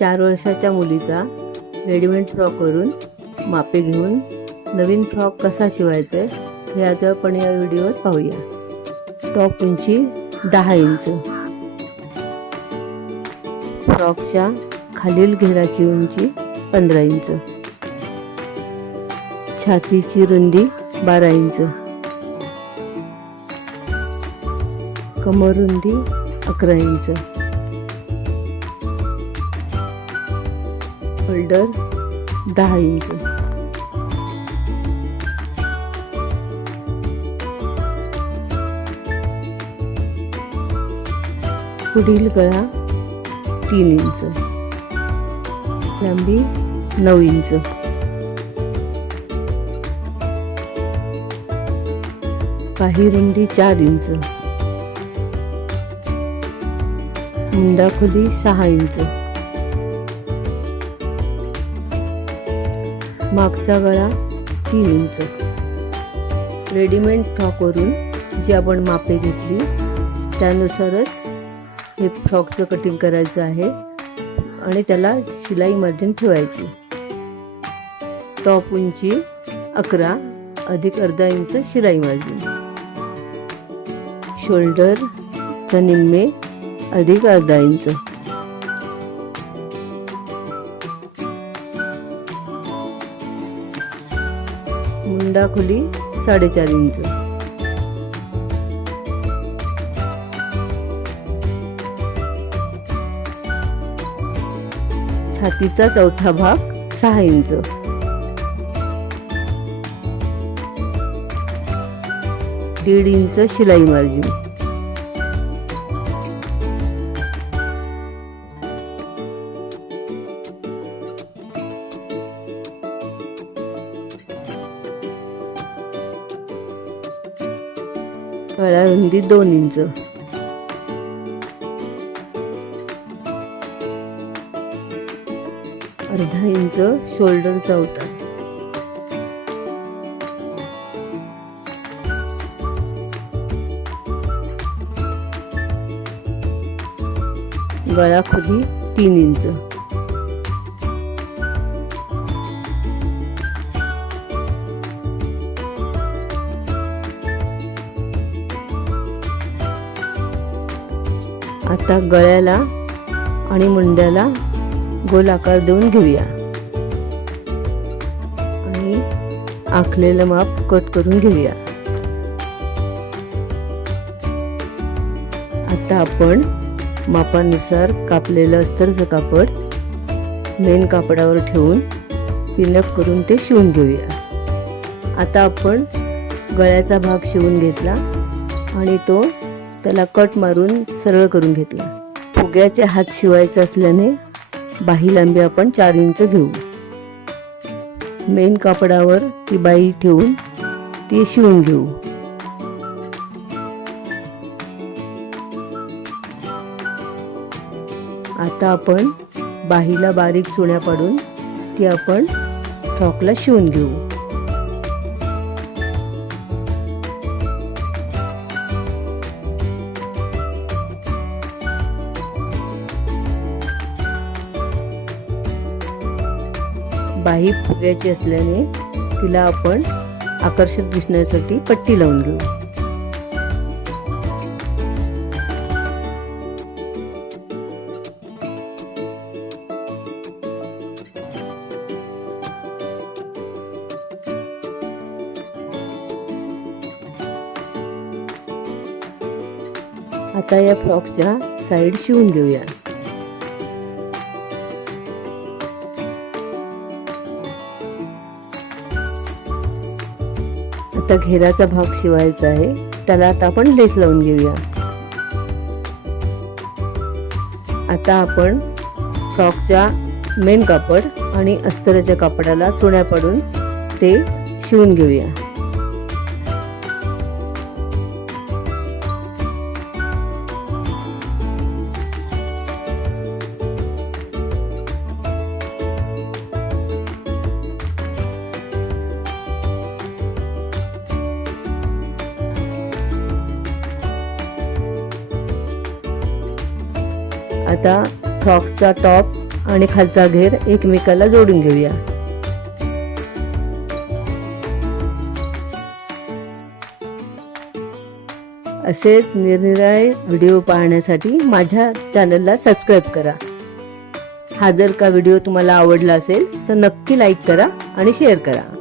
4 वर्षाच्या मुलीचा रेडीमेड फ्रॉकवरून मापे घेऊन नवीन फ्रॉक कसा शिवायचा हे आज आपण या व्हिडिओत पाहूया. टॉप उंची 10 इंच, फ्रॉकच्या खालील घेराची उंची 15 इंच, छातीची रुंदी 12 इंच, कमर रुंदी 11 इंच, शोल्डर 10 इंच, पुढील गळा 3 इंच, लांबी 9 इंच, काही रुंदी 4 इंच, मुंडा खोली 6 इंच, मागचा गळा 3 इंच. रेडीमेड फ्रॉकवरून जी आपण मापे घेतली त्यानुसारच हे फ्रॉकचं कटिंग करायचं आहे आणि त्याला शिलाई मार्जिन ठेवायची. टॉप उंची 11 अधिक अर्धा इंच शिलाई मार्जिन, शोल्डरच्या निम्मे अधिक अर्धा इंच, मुंडा खोली 4.5 इंच, छातीचा चौथा भाग 6 इंच, दीड इंच शिलाई मार्जिन, गळा रुंदी 2 इंच, अर्धा इंच शोल्डरचा उतार, गळा खोली 3 इंच, आता गळ्याला आणि मुंड्याला गोल आकार देऊन घेऊया आणि आखलेलं माप कट करून घेऊया. आता आपण मापानुसार कापलेलं अस्तरचं कापड मेन कापडावर ठेवून पिनअप करून ते शिवून घेऊया. आता आपण गळ्याचा भाग शिवून घेतला आणि तो त्याला कट मारून सरळ करून घेतला. फुग्याचे हात शिवायचे असल्याने बाही लांबी आपण 4 इंच घेऊ. मेन कापडावर ती बाही ठेवून ती शिवून घेऊ. आता आपण बाहीला बारीक चुण्या पाडून ती आपण फ्रॉकला शिवून घेऊ. बाही फुग्याची असल्याने तिला आपण आकर्षक दिसण्यासाठी पट्टी लावून घेऊ. आता या फ्रॉकच्या साईड शिवून घेऊया. आता घेराचा भाग शिवायचा आहे, त्याला आता आपण लेस लावून घेऊया. आता आपण फ्रॉकच्या मेन कापड आणि अस्तराच्या कापडाला चुण्या पाडून ते शिवून घेऊया. आता फ्रॉकचा टॉप आणि खालचा घेर एकमेकाला जोडून घेऊया. असेच निरनिराळे व्हिडिओ पाहण्यासाठी माझ्या चॅनलला सबस्क्राईब करा. हा जर का व्हिडिओ तुम्हाला आवडला असेल तर नक्की लाईक करा आणि शेअर करा.